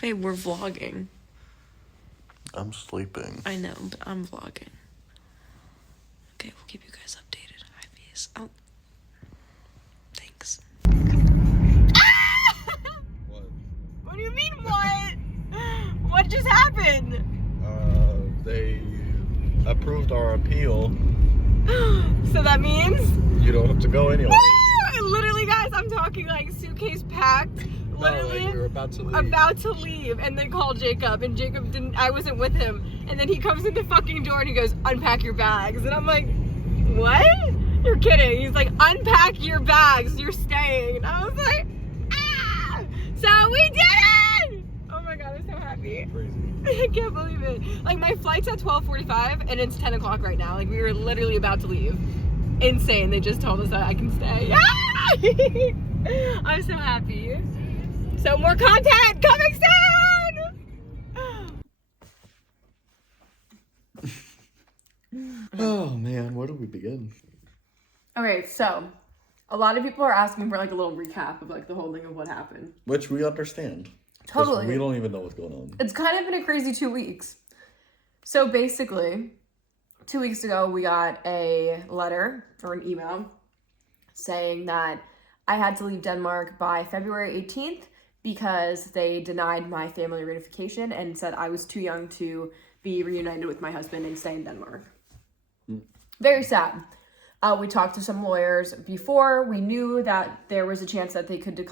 Babe, we're vlogging. I'm sleeping. I know, but I'm vlogging. Okay, we'll keep you guys updated. Hi, peace. Oh. Thanks. What? What do you mean, what? What just happened? They approved our appeal. So that means? You don't have to go anyway. Literally, guys, I'm talking like suitcase packed. Literally. No, like you're about to leave. About to leave, and then call Jacob, and Jacob didn't, I wasn't with him, and then he comes in the fucking door and he goes, unpack your bags, and I'm like, what? You're kidding. He's like, unpack your bags, you're staying, and I was like, ah! So we did it! Oh my god, I'm so happy. Crazy. I can't believe it. Like, my flight's at 12:45, and it's 10 o'clock right now. Like, we were literally about to leave. Insane. They just told us that I can stay. I'm so happy. So more content coming soon! Oh man, where do we begin? Okay, so a lot of people are asking for like a little recap of like the whole thing of what happened. Which we understand. 'Cause Totally. We don't even know what's going on. It's kind of been a crazy 2 weeks. So basically, 2 weeks ago, we got a letter or an email saying that I had to leave Denmark by February 18th because they denied my family reunification and said I was too young to be reunited with my husband and stay in Denmark. Very sad. We talked to some lawyers before. We knew that there was a chance that they could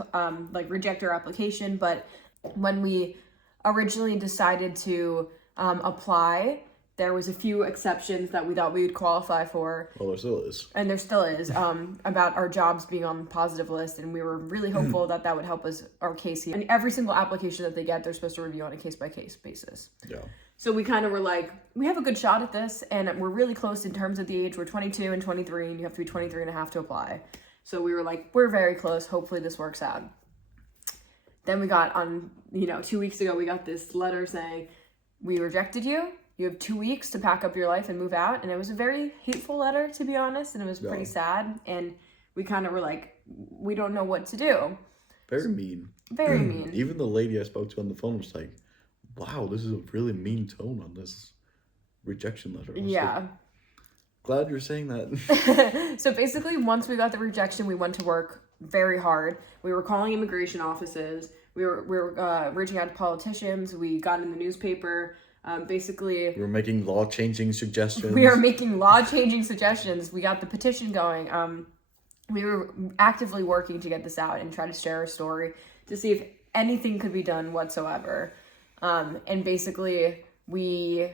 reject our application, but when we originally decided to apply, there was a few exceptions that we thought we would qualify for. Well, there still is. And there still is, about our jobs being on the positive list, and we were really hopeful that that would help us, our case. And every single application that they get, they're supposed to review on a case-by-case basis. Yeah. So we kind of were like, we have a good shot at this, and we're really close in terms of the age. We're 22 and 23, and you have to be 23 and a half to apply. So we were like, we're very close. Hopefully this works out. Then we got 2 weeks ago, we got this letter saying, we rejected you. You have 2 weeks to pack up your life and move out. And it was a very hateful letter, to be honest. And it was pretty sad. And we kind of were like, we don't know what to do. Very mean. Very mean. Even the lady I spoke to on the phone was like, wow, this is a really mean tone on this rejection letter. Yeah. Like, glad you're saying that. So basically, once we got the rejection, we went to work very hard. We were calling immigration offices. We were reaching out to politicians. We got in the newspaper. Basically, We were making law-changing suggestions. we are making law-changing suggestions. We got the petition going. We were actively working to get this out and try to share our story to see if anything could be done whatsoever. And basically, we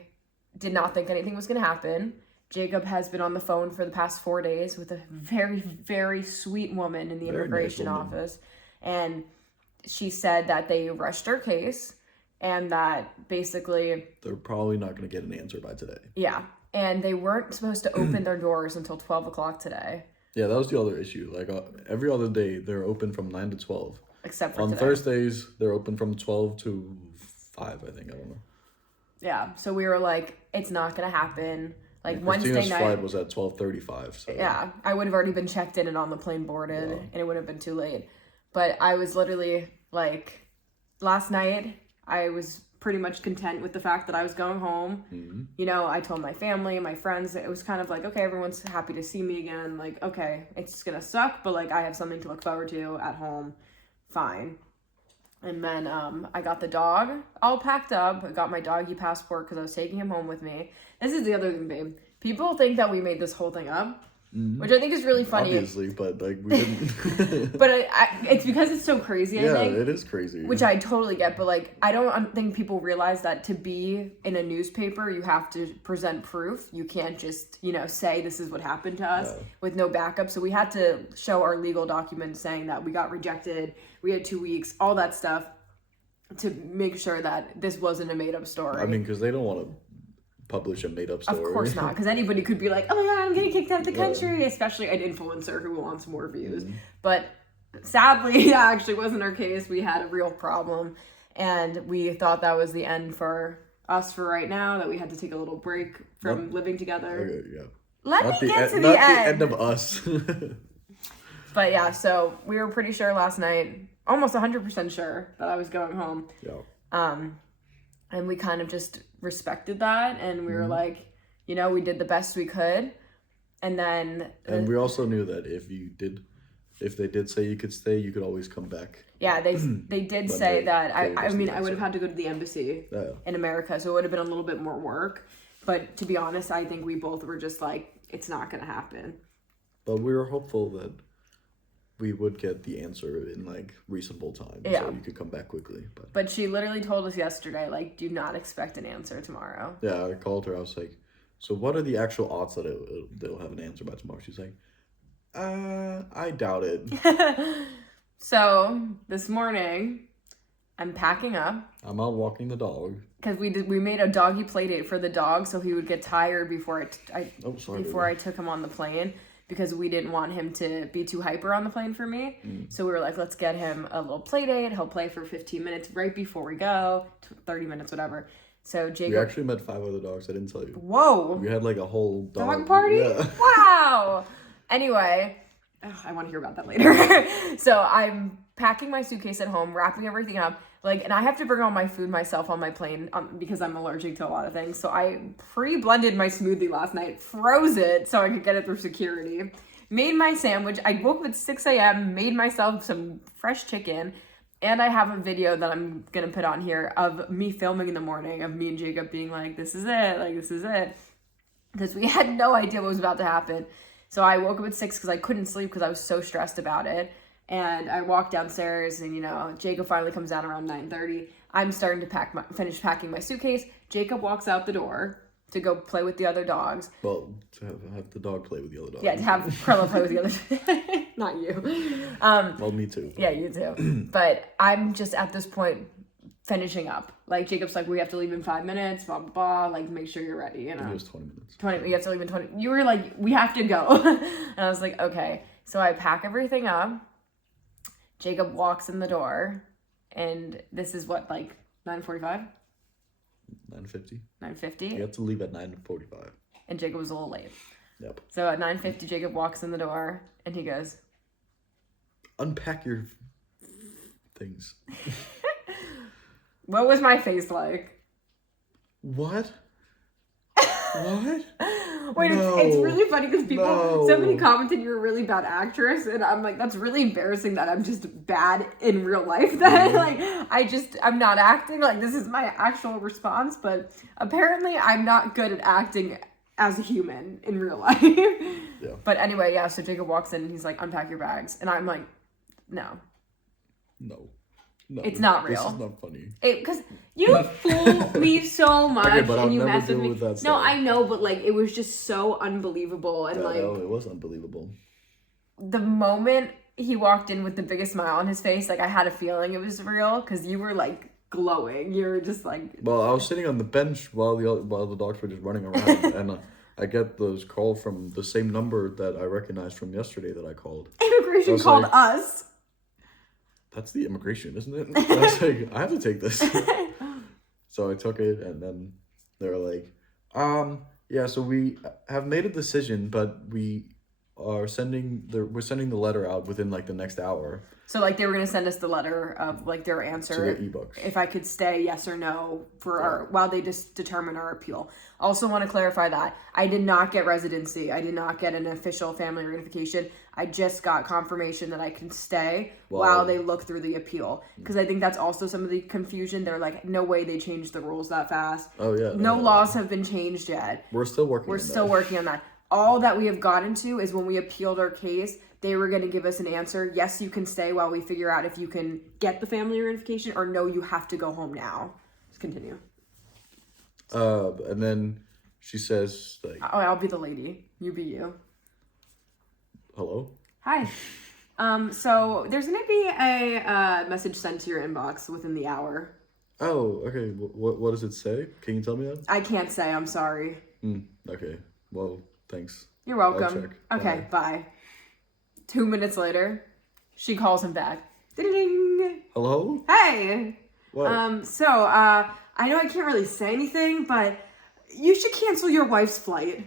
did not think anything was going to happen. Jacob has been on the phone for the past 4 days with a very, very sweet woman in the Very immigration nice woman. office. And she said that they rushed our case and that basically, They're probably not going to get an answer by today. yeah. And they weren't supposed to open their doors until 12 o'clock today, Yeah, that was the other issue. Like, every other day, they're open from 9 to 12. except for On today. Thursdays, they're open from 12 to 5, I think. I don't know. Yeah. So we were like, it's not going to happen. Like Wednesday Christina's night. flight was at 12:35. So Yeah, I would have already been checked in and on the plane boarded, Yeah. and it would have been too late. But I was literally like, last night, I was pretty much content with the fact that I was going home. Mhm. You know, I told my family, my friends, it was kind of like, okay, everyone's happy to see me again. Like, okay, it's gonna suck, but like, I have something to look forward to at home. Fine. And then I got the dog all packed up. I got my doggy passport because I was taking him home with me. This is the other thing, babe. People think that we made this whole thing up, which I think is really funny. Obviously, but like we didn't. But it's because it's so crazy, I yeah, think. it is crazy. Which I totally get, but like, I don't think people realize that to be in a newspaper, you have to present proof. You can't just, say this is what happened to us with no backup. So we had to show our legal documents saying that we got rejected, we had 2 weeks, all that stuff to make sure that this wasn't a made up story. I mean, because they don't want to publish a made up story. Of course not, because anybody could be like, oh my god, I'm getting kicked out of the country, especially an influencer who wants more views. But sadly, that actually wasn't our case. We had a real problem, and we thought that was the end for us for right now, that we had to take a little break from living together. Okay, yeah. Let Not me the get to end, the not end. the end of us. But yeah, so we were pretty sure last night, almost 100% sure that I was going home. Yeah. And we kind of just respected that, and we were like, you know, we did the best we could. And then And we also knew that if they did say you could stay, you could always come back. yeah, they did But say they that. I gave us mean, the I would have answer. had to go to the embassy Yeah. in America, so it would have been a little bit more work. But to be honest, I think we both were just like, it's not gonna happen. But we were hopeful that we would get the answer in like reasonable time, Yeah. so you could come back quickly. But But she literally told us yesterday, like, do not expect an answer tomorrow. yeah, I called her. I was like, "So what are the actual odds that they'll have an answer by tomorrow?" She's like, I doubt it." So this morning, I'm packing up I'm out walking the dog. because we made a doggy play date for the dog, so he would get tired before Oh, sorry. before I took him on the plane, because we didn't want him to be too hyper on the plane for me. So we were like, let's get him a little play date. He'll play for 15 minutes right before we go, 30 minutes, whatever. So We Jacob, actually met 5 other dogs. I didn't tell you. whoa, We had like a whole dog party? Yeah. Wow. Anyway, I want to hear about that later. So I'm packing my suitcase at home, wrapping everything up. Like, and I have to bring all my food myself on my plane because I'm allergic to a lot of things. So I pre-blended my smoothie last night, froze it so I could get it through security, made my sandwich. I woke up at 6 a.m., made myself some fresh chicken, and I have a video that I'm going to put on here of me filming in the morning of me and Jacob being like, this is it. Because we had no idea what was about to happen. So I woke up at 6 because I couldn't sleep because I was so stressed about it. And I walked downstairs, and, you know, Jacob finally comes down around 9:30. I'm starting to finish packing my suitcase. Jacob walks out the door to go play with the other dogs. Well, to have the dog play with the other dog. Yeah, to have Krella play with the other not you. Well, me too. Yeah, you too. But I'm just at this point finishing up. Like, Jacob's like, we have to leave in 5 minutes, blah, blah, blah. Like, make sure you're ready, you know. It was 20 minutes. 20, you have to leave in 20. You were like, we have to go. And I was like, okay. So I pack everything up. Jacob walks in the door, and this is what, like 9:45? 9:50. 9:50? You have to leave at 9:45. And Jacob was a little late. Yep. So at 9:50, Jacob walks in the door, and he goes, Unpack your things. what was my face like? What? What? Wait, No. it's really funny because No. somebody commented you're a really bad actress, and I'm like, that's really embarrassing that I'm just bad in real life. Then, like, I'm not acting. Like, this is my actual response, but apparently I'm not good at acting as a human in real life. Yeah. But anyway, yeah, so Jacob walks in and he's like, unpack your bags. And I'm like, no. No. It's not This real. is not funny. Because you fool me so much, Okay, but I'll and you never mess with deal me. with that No, stuff. I know, but like, it was just so unbelievable. And like, No, it was unbelievable. the moment he walked in with the biggest smile on his face, like, I had a feeling it was real because you were like glowing. You were just like, Well, I was sitting on the bench while the dogs were just running around, and I get those call from the same number that I recognized from yesterday that I called. immigration was called like- us. That's the immigration, isn't it? I was like, I have to take this. So I took it, and then they were like, yeah, so we have made a decision, but we're sending the letter out within like the next hour So like, they were gonna send us the letter of like their to answer. get ebooks. If I could stay, yes or no, for while they just determine our appeal. Also want to clarify that I did not get residency. I did not get an official family reunification. I just got confirmation that I can stay while they look through the appeal. Because I think that's also some of the confusion. They're like, no way they changed the rules that fast. Oh yeah. No laws have been changed yet. We're still working. We're on still that. working on that. All that we have gotten to is when we appealed our case, they were going to give us an answer. Yes, you can stay while we figure out if you can get the family reunification, or no, you have to go home now. Let's continue. And then she says like, Oh, I'll be the lady. You be you. hello. Hi. So there's going to be a message sent to your inbox within the hour. Oh, okay. What does it say? Can you tell me that? I can't say. I'm sorry. Okay. Well, thanks. You're welcome. check. Okay, bye. 2 minutes later, she calls him back. Ding! Hello? Hey! What? So, I know I can't really say anything, but you should cancel your wife's flight.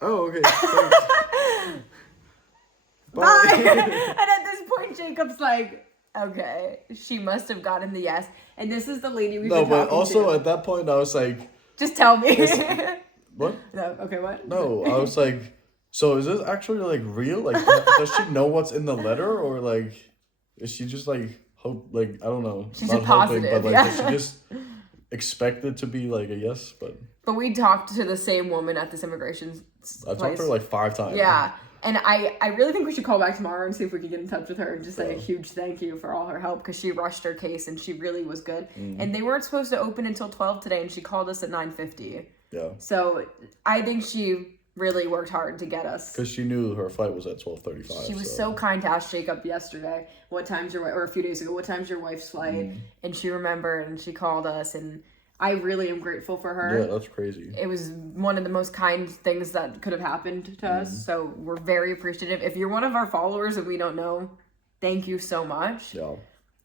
Oh, okay. Thanks. Bye! And at this point, Jacob's like, Okay, she must have gotten the yes. And this is the lady we've No, been but talking also to. at that point, I was like, Just tell me. what? No, okay, what? No, I was like, so is this actually like real? Like, does she know what's in the letter, or like, is she just like hope? Like, I don't know. She's not just positive, but like, yeah. does she just expect it to be like a yes? But we talked to the same woman at this immigration I talked to her like 5 times. Yeah, and I really think we should call back tomorrow and see if we can get in touch with her and just say a Yeah. huge thank you for all her help, because she rushed her case and she really was good. Mm-hmm. And they weren't supposed to open until 12 today, and she called us at 9:50. Yeah. So I think she really worked hard to get us. Because she knew her flight was at 12:35. She was so kind to ask Jacob yesterday, what time's your wife, or a few days ago, what time's your wife's flight? Mm-hmm. And she remembered and she called us, and I really am grateful for her. Yeah, that's crazy. It was one of the most kind things that could have happened to us. So we're very appreciative. If you're one of our followers and we don't know, thank you so much. Yeah.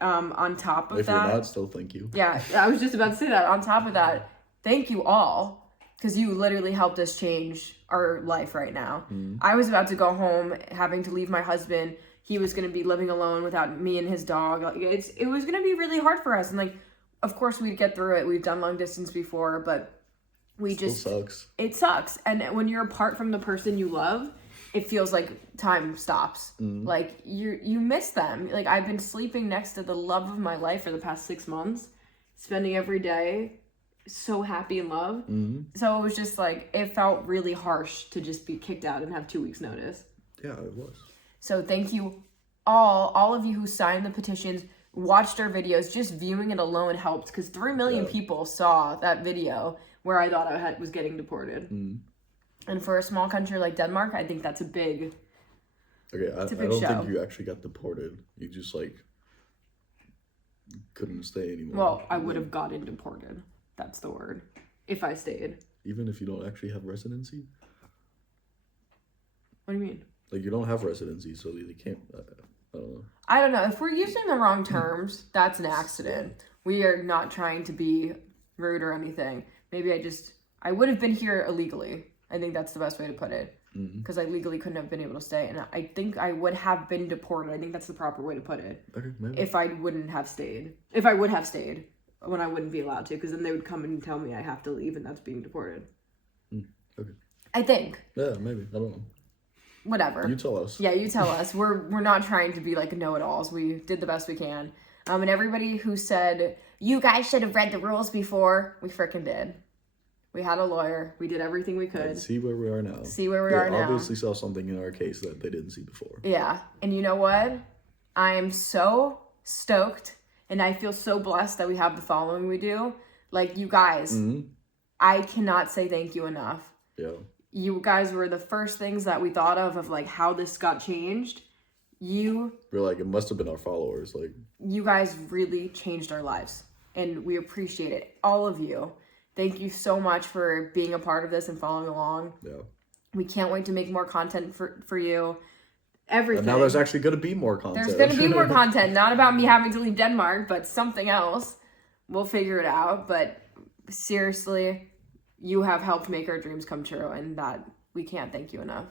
On top of If that, you're not, still thank you. yeah, I was just about to say that. On top of that, thank you all, because you literally helped us change our life right now. I was about to go home, having to leave my husband. He was going to be living alone without me and his dog. Like, it was going to be really hard for us. And like, of course we'd get through it. We've done long distance before, but we Still just, sucks. it sucks. And when you're apart from the person you love, it feels like time stops. Like you miss them. Like, I've been sleeping next to the love of my life for the past 6 months, spending every day so happy in love. Mm-hmm. So it was just like, it felt really harsh to just be kicked out and have 2 weeks notice. Yeah, it was. So thank you all of you who signed the petitions, watched our videos. Just viewing it alone helped, because 3 million people saw that video where I thought I was getting deported. And for a small country like Denmark, I think that's a big... Okay, I big don't show. think you actually got deported. You just like couldn't stay anymore. Well, I would have gotten deported. That's the word. If I stayed. Even if you don't actually have residency? What do you mean? Like, you don't have residency, so they can't. I don't know. I don't know. If we're using the wrong terms, that's an accident. We are not trying to be rude or anything. Maybe I would have been here illegally. I think that's the best way to put it. Because I legally couldn't have been able to stay. And I think I would have been deported. I think that's the proper way to put it. Okay, maybe. If I wouldn't have stayed. If I would have stayed. When I wouldn't be allowed to. Because then they would come and tell me I have to leave, and that's being deported. Okay. I think. Yeah, maybe. I don't know. Whatever. You tell us. Yeah, you tell us. We're not trying to be like know-it-alls. We did the best we can. And everybody who said, you guys should have read the rules before, we frickin' did. We had a lawyer. We did everything we could. And see where we are now. See where we They are now. obviously saw something in our case that they didn't see before. Yeah. And you know what? I am so stoked, and I feel so blessed that we have the following we do. Like, you guys, I cannot say thank you enough. Yeah. You guys were the first things that we thought of like how this got changed. We're like, it must have been our followers. Like, you guys really changed our lives, and we appreciate it. All of you. Thank you so much for being a part of this and following along. yeah. We can't wait to make more content for you. Everything. And now there's actually going to be more content. There's going to be more content. Not about me having to leave Denmark, but something else. We'll figure it out. But seriously, you have helped make our dreams come true, and that we can't thank you enough.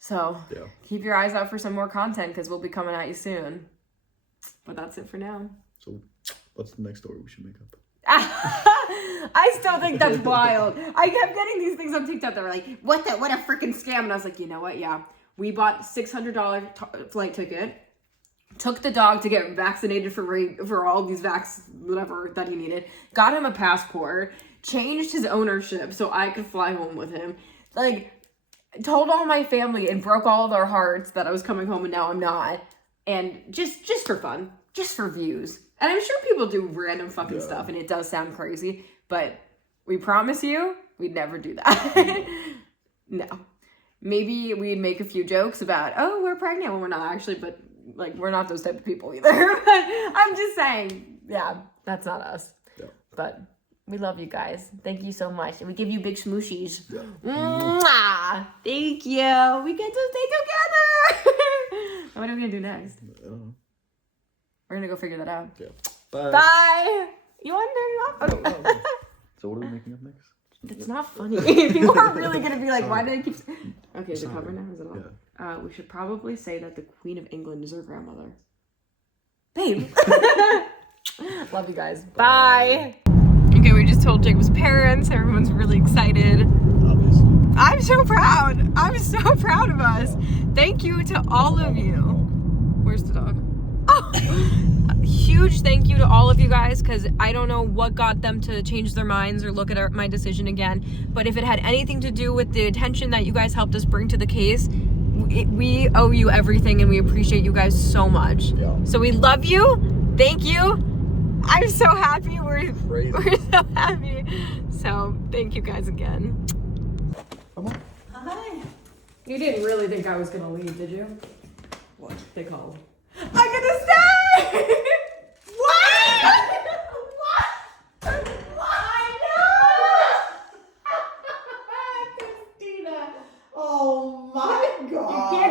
So Yeah. keep your eyes out for some more content, because we'll be coming at you soon. But that's it for now. So, what's the next story we should make up? I still think that's wild. I kept getting these things on TikTok that were like, what a freaking scam. And I was like, you know what? Yeah. We bought $600 flight ticket, took the dog to get vaccinated for all these whatever that he needed, got him a passport, changed his ownership so I could fly home with him. Like, told all my family and broke all their hearts that I was coming home and now I'm not. And just for fun, just for views. And I'm sure people do random fucking stuff, and it does sound crazy, but we promise you, we'd never do that. No. Maybe we'd make a few jokes about, oh, we're pregnant when we're not actually, but like, we're not those type of people either. But I'm just saying, yeah, that's not us. Yeah. But we love you guys. Thank you so much. And we give you big smooshies. Yeah. Mwah! Thank you. We get to stay together. What are we going to do next? I don't know. We're going to go figure that out. Yeah. Bye. Bye. You want to turn it off? So, what are we making up next? It's not funny. People are really going to be like, why did I keep... Okay, is it cover now? Is it all? Yeah. We should probably say that the Queen of England is our grandmother. Babe. Love you guys. Bye. Okay, we just told Jacob's parents. Everyone's really excited. Obviously. I'm so proud. I'm so proud of us. Thank you to all of you. Where's the dog? Oh, huge thank you to all of you guys, because I don't know what got them to change their minds or look at my decision again. But if it had anything to do with the attention that you guys helped us bring to the case, we owe you everything, and we appreciate you guys so much. Yeah. So we love you. Thank you. I'm so happy. We're so happy. So thank you guys again. Hi. You didn't really think I was gonna leave, did you? What? They called. I'm gonna stay! What? What? I know! Christina! Oh my god!